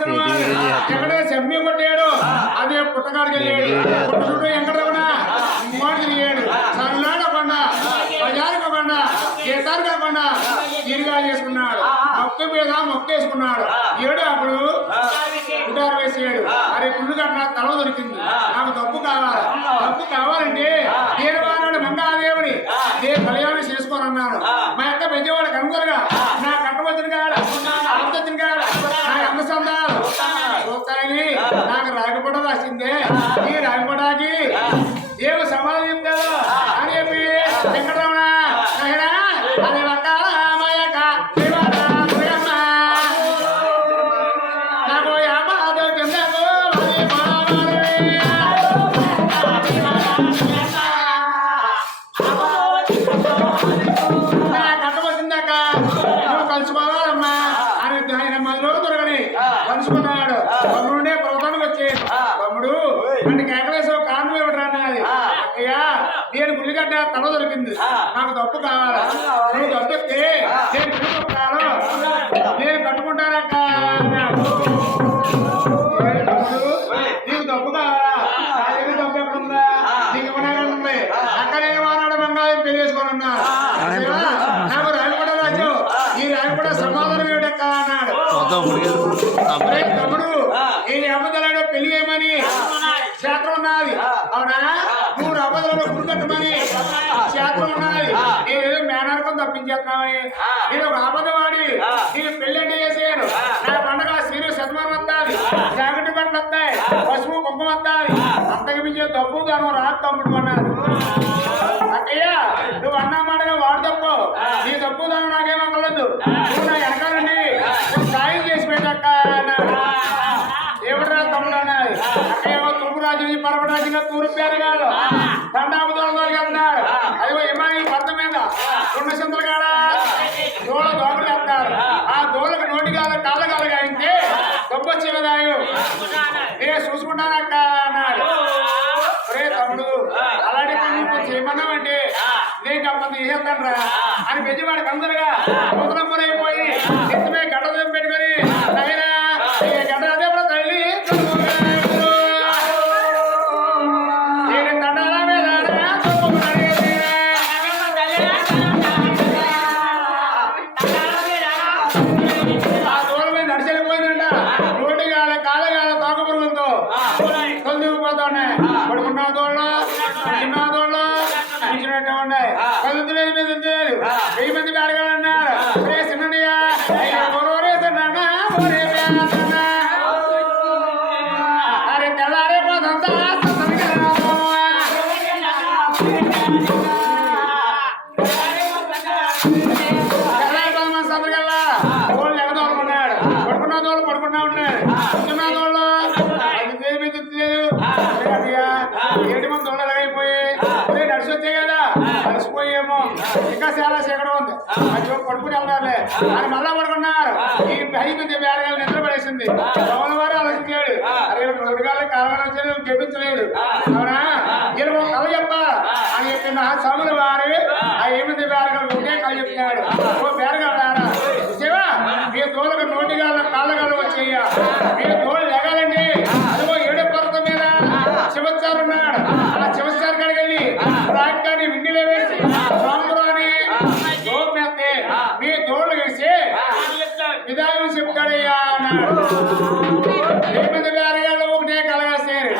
సుబ్రహ్మణ్యేశ్వర ఎక్కడ చెమ్మి కొట్టాడు. అదే పుట్టగాడికి వెళ్ళాడు. పుట్టుడు వెంకటరమణ. ఇంకోటి తిరిగాడు. సన్నాడు కొండ బజారుకు కొండ కేసారుగా కొండ తీరుగా చేసుకున్నాడు. మొక్క మీద మొక్క వేసుకున్నాడు. ఏడు అప్పుడు గుడారు వేసాడు అరే కుళ్ళు కట్టిన తల దొరికింది. నాకు డబ్బు కావాలి? డబ్బు కావాలంటే నేను వాడు మంగాదేవుని నేను కళ్యాణం చేసుకోనన్నాను నాకు రాగపడ రాసిందే ఈ రాగపడాకి ఏమి సమాధానం కదా? అని చెప్పి వెంకటరమణ నాయనా, అది నువ్వు కలుసుకోవాలమ్మా. అని ఆయన మధ్యలో దొరకని కలుసుకున్నాడు తమ్ముడే ప్రభుత్వానికి వచ్చి తమ్ముడు అంటే కేకలేసావు కారణం ఏమిటి అన్నది అక్కయ్య గుళ్ళిగడ్డ తల దొరికింది. నాకు తప్పు కావాలా? నువ్వు నేను కట్టుకుంటానక్క. నీకు తప్పు కావాలా? నా దగ్గర ఎక్కడ ఉందా? నీకు ఇవ్వడానికి ఉంది? అక్క నేను వానాడు పెళ్ళి చేసుకొని ఉన్నా నువ్వు అబద్ధాలను గుడి కట్టమని శాస్త్రం ఉన్నది నేను ఏదో మేనర్కం తప్పించేస్తున్నామని. నేను ఒక అబద్ధవాడి నేను పెళ్ళి అంటే చేసాను నా పండగ శ్రీను శతమానం వస్తాది. జాకెట్ బట్టలు వస్తాయి. పసుపు కుంకుమ వస్తాది. అంతకు మించిన తప్పు దాని రాదు తమ్ముడు అన్నారు అక్కయ్య నువ్వు అన్నా మాటగా వాడు తప్పు. నీ తప్పు దాని నాకేం అక్కర్లేదు. నువ్వు నా వెనకాలండి తూర్పు రాజు పరమరాజుగా తూర్పు పేరు కాదు. దండాపుదోళ అన్నారు అదిగో ఇమాని భర్త మీద రెండు సింతలు కాడ దోళ దోకలు వేస్తారు ఆ. దోళకు నోటి కాల కాళ్ళ కాలు కాయింటే గొప్ప చివదాయు నేను చూసుకుంటానక్క అన్నాడు. ఒరే తమ్ముడు అలాంటి పని నువ్వు చేయమన్నావంటే నేను కప్పంత చేసేస్తాను రా అని పెద్దవాడు కందరగా ముద్రమ్మరైపోయి ఎత్తుమే గడ్డ పెట్టుకొని నాయనా కలుదిగిపోతా ఉన్నాయి పడుకున్న దోళ్ళు చిన్న దోళ్ళు కూర్చున్నట్టే ఉన్నాయి కలుతులేదు మీద లేదు వెయ్యి మంది అడగాలన్నారు రే చిన్నయ్య రే చిన్న అరే తెల్లారే పోతంతా సందరికల్లా చాలా చీకటి ఉంది. అది పడుకుని వెళ్దాలే అని మళ్ళా పడుకున్నారు. ఈ పై మీద బేరగాలు నిద్ర పడేసింది పవన్ వారు ఆలోచించాడు. అరే మృగాలు కారణం వచ్చి గెలిపించలేడు అవునా? ఒక కథ చెప్పా అని చెప్పిన స్వాములు వారు ఆ. ఎనిమిది బేరగాలు ఒకే కథ చెప్తున్నాడు ఓ బేరగాడారా శివా మీ తోలకు నోటిగాల కాళ్ళగాలు వచ్చేయ్యా మీరు తోలు లెగాలండి. అదిగో ఏడు పర్వతం మీద శివచారు ఉన్నాడు ఆ. శివచారు కాడికి వెళ్ళి రాగాన్ని విండిలో విధానం చెప్తాడయ్యా అన్నాడు.